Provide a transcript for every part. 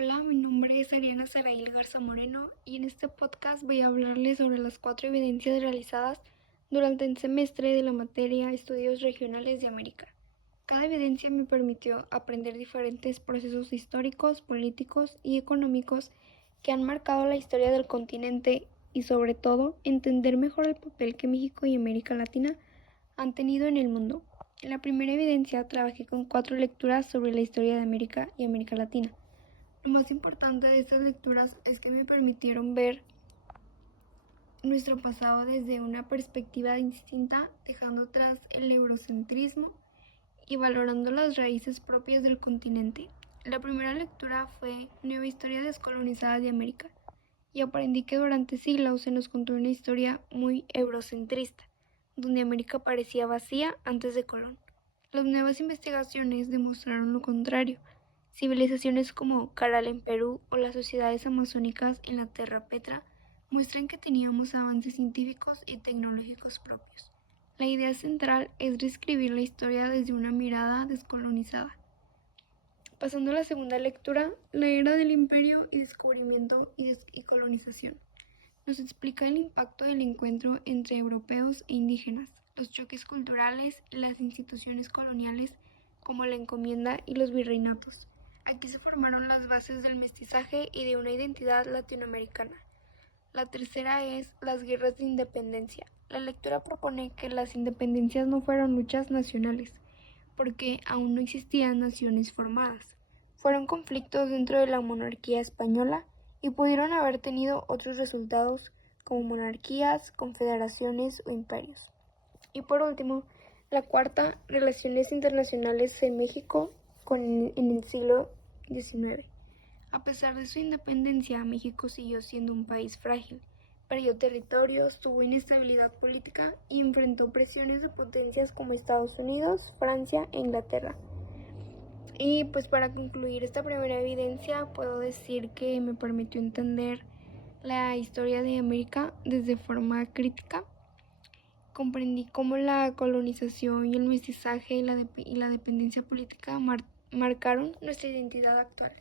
Hola, mi nombre es Ariana Sarail Garza Moreno y en este podcast voy a hablarles sobre las 4 evidencias realizadas durante el semestre de la materia Estudios Regionales de América. Cada evidencia me permitió aprender diferentes procesos históricos, políticos y económicos que han marcado la historia del continente y sobre todo entender mejor el papel que México y América Latina han tenido en el mundo. En la primera evidencia trabajé con 4 lecturas sobre la historia de América y América Latina. Lo más importante de estas lecturas es que me permitieron ver nuestro pasado desde una perspectiva distinta, dejando atrás el eurocentrismo y valorando las raíces propias del continente. La primera lectura fue Nueva Historia Descolonizada de América, y aprendí que durante siglos se nos contó una historia muy eurocentrista, donde América parecía vacía antes de Colón. Las nuevas investigaciones demostraron lo contrario. Civilizaciones como Caral en Perú o las sociedades amazónicas en la Terra Petra muestran que teníamos avances científicos y tecnológicos propios. La idea central es reescribir la historia desde una mirada descolonizada. Pasando a la segunda lectura, la era del imperio y descubrimiento y colonización. Nos explica el impacto del encuentro entre europeos e indígenas, los choques culturales y las instituciones coloniales como la encomienda y los virreinatos. Aquí se formaron las bases del mestizaje y de una identidad latinoamericana. La tercera es las guerras de independencia. La lectura propone que las independencias no fueron luchas nacionales, porque aún no existían naciones formadas. Fueron conflictos dentro de la monarquía española y pudieron haber tenido otros resultados como monarquías, confederaciones o imperios. Y por último, la cuarta, relaciones internacionales en México en el siglo XIX. A pesar de su independencia, México siguió siendo un país frágil. Perdió territorios, tuvo inestabilidad política y enfrentó presiones de potencias como Estados Unidos, Francia e Inglaterra. Y pues para concluir esta primera evidencia puedo decir que me permitió entender la historia de América desde forma crítica. Comprendí cómo la colonización y el mestizaje y la dependencia política marcaron nuestra identidad actual.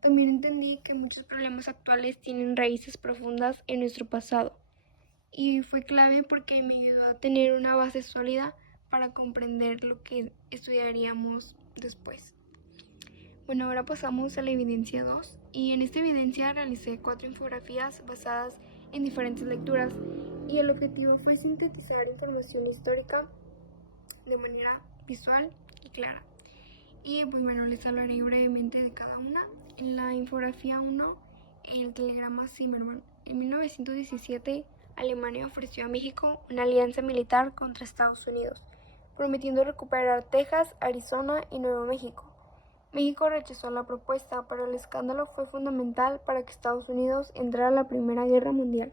También entendí que muchos problemas actuales tienen raíces profundas en nuestro pasado y fue clave porque me ayudó a tener una base sólida para comprender lo que estudiaríamos después. Bueno, ahora pasamos a la evidencia 2 y en esta evidencia realicé 4 infografías basadas en diferentes lecturas y el objetivo fue sintetizar información histórica de manera visual y clara. Y pues bueno, les hablaré brevemente de cada una. En la infografía 1, el telegrama Zimmermann. En 1917, Alemania ofreció a México una alianza militar contra Estados Unidos, prometiendo recuperar Texas, Arizona y Nuevo México. México rechazó la propuesta, pero el escándalo fue fundamental para que Estados Unidos entrara a la Primera Guerra Mundial.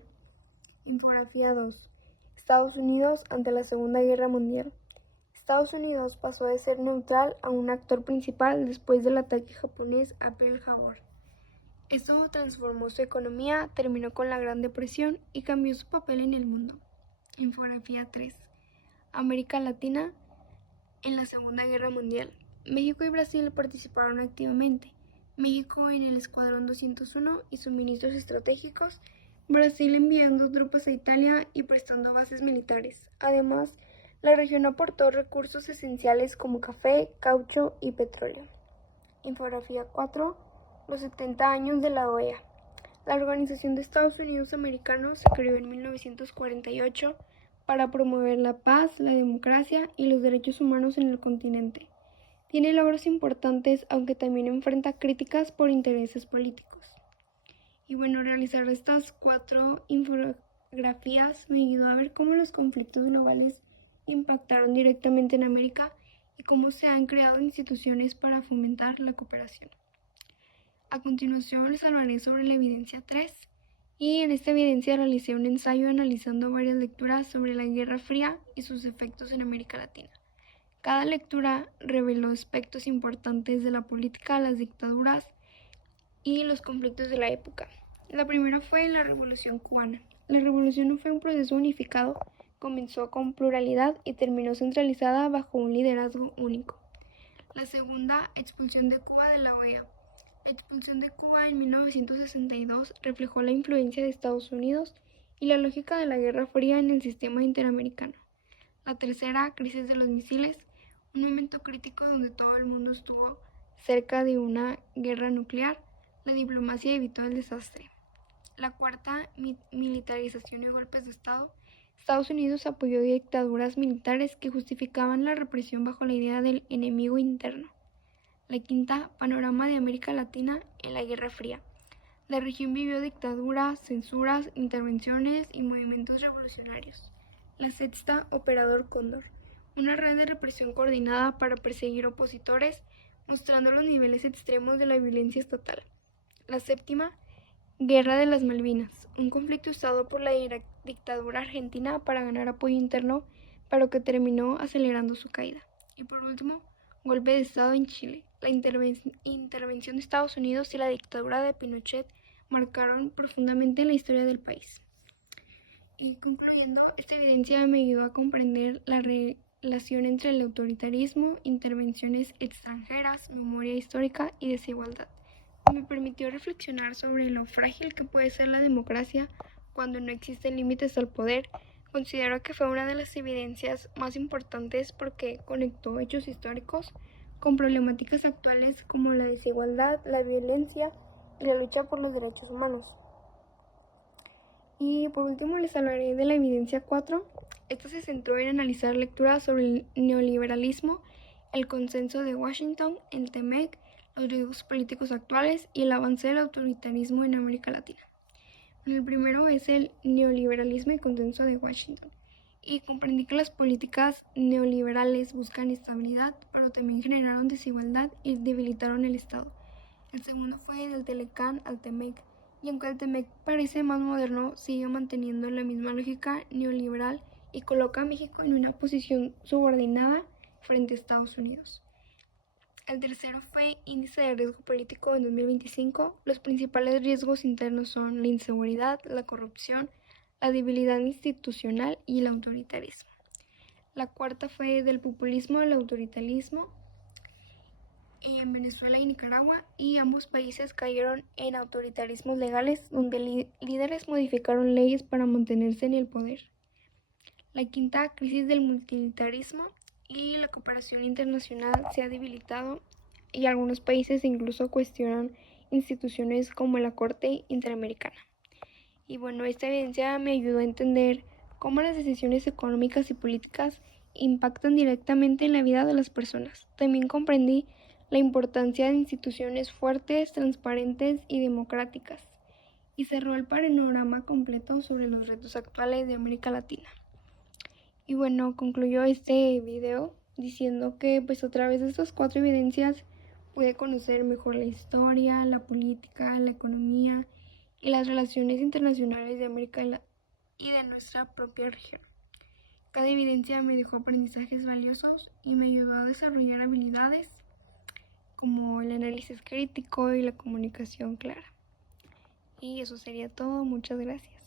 Infografía 2. Estados Unidos ante la Segunda Guerra Mundial. Estados Unidos pasó de ser neutral a un actor principal después del ataque japonés a Pearl Harbor. Esto transformó su economía, terminó con la Gran Depresión y cambió su papel en el mundo. Infografía 3. América Latina en la Segunda Guerra Mundial. México y Brasil participaron activamente. México en el Escuadrón 201 y suministros estratégicos, Brasil enviando tropas a Italia y prestando bases militares. Además, la región aportó recursos esenciales como café, caucho y petróleo. Infografía 4. Los 70 años de la OEA. La Organización de Estados Unidos Americanos se creó en 1948 para promover la paz, la democracia y los derechos humanos en el continente. Tiene logros importantes, aunque también enfrenta críticas por intereses políticos. Y bueno, realizar estas 4 infografías me ayudó a ver cómo los conflictos globales impactaron directamente en América y cómo se han creado instituciones para fomentar la cooperación. A continuación les hablaré sobre la evidencia 3 y en esta evidencia realicé un ensayo analizando varias lecturas sobre la Guerra Fría y sus efectos en América Latina. Cada lectura reveló aspectos importantes de la política, las dictaduras y los conflictos de la época. La primera fue la Revolución Cubana. La revolución no fue un proceso unificado, comenzó con pluralidad y terminó centralizada bajo un liderazgo único. La segunda, expulsión de Cuba de la OEA. La expulsión de Cuba en 1962 reflejó la influencia de Estados Unidos y la lógica de la Guerra Fría en el sistema interamericano. La tercera, crisis de los misiles, un momento crítico donde todo el mundo estuvo cerca de una guerra nuclear. La diplomacia evitó el desastre. La cuarta, militarización y golpes de Estado. Estados Unidos apoyó dictaduras militares que justificaban la represión bajo la idea del enemigo interno. La quinta, panorama de América Latina en la Guerra Fría. La región vivió dictaduras, censuras, intervenciones y movimientos revolucionarios. La sexta, Operador Cóndor, una red de represión coordinada para perseguir opositores, mostrando los niveles extremos de la violencia estatal. La séptima, Guerra de las Malvinas, un conflicto usado por la dictadura argentina para ganar apoyo interno, pero que terminó acelerando su caída. Y por último, golpe de Estado en Chile. La intervención de Estados Unidos y la dictadura de Pinochet marcaron profundamente la historia del país. Y concluyendo, esta evidencia me ayudó a comprender la relación entre el autoritarismo, intervenciones extranjeras, memoria histórica y desigualdad. Me permitió reflexionar sobre lo frágil que puede ser la democracia cuando no existen límites al poder. Considero que fue una de las evidencias más importantes porque conectó hechos históricos con problemáticas actuales como la desigualdad, la violencia y la lucha por los derechos humanos. Y por último les hablaré de la evidencia 4. Esta se centró en analizar lecturas sobre el neoliberalismo, el consenso de Washington, el TEMEC, los riesgos políticos actuales y el avance del autoritarismo en América Latina. El primero es el neoliberalismo y consenso de Washington. Y comprendí que las políticas neoliberales buscan estabilidad, pero también generaron desigualdad y debilitaron el Estado. El segundo fue del Telecán al TEMEC. Y aunque el TEMEC parece más moderno, sigue manteniendo la misma lógica neoliberal y coloca a México en una posición subordinada frente a Estados Unidos. El tercero fue índice de riesgo político en 2025. Los principales riesgos internos son la inseguridad, la corrupción, la debilidad institucional y el autoritarismo. La cuarta fue del populismo al autoritarismo en Venezuela y Nicaragua, y ambos países cayeron en autoritarismos legales donde líderes modificaron leyes para mantenerse en el poder. La quinta, crisis del multilateralismo y la cooperación internacional se ha debilitado y algunos países incluso cuestionan instituciones como la Corte Interamericana. Y bueno, esta evidencia me ayudó a entender cómo las decisiones económicas y políticas impactan directamente en la vida de las personas. También comprendí la importancia de instituciones fuertes, transparentes y democráticas, y cerró el panorama completo sobre los retos actuales de América Latina. Y bueno, concluyó este video diciendo que pues a través de estas 4 evidencias pude conocer mejor la historia, la política, la economía y las relaciones internacionales de América y de nuestra propia región. Cada evidencia me dejó aprendizajes valiosos y me ayudó a desarrollar habilidades como el análisis crítico y la comunicación clara. Y eso sería todo. Muchas gracias.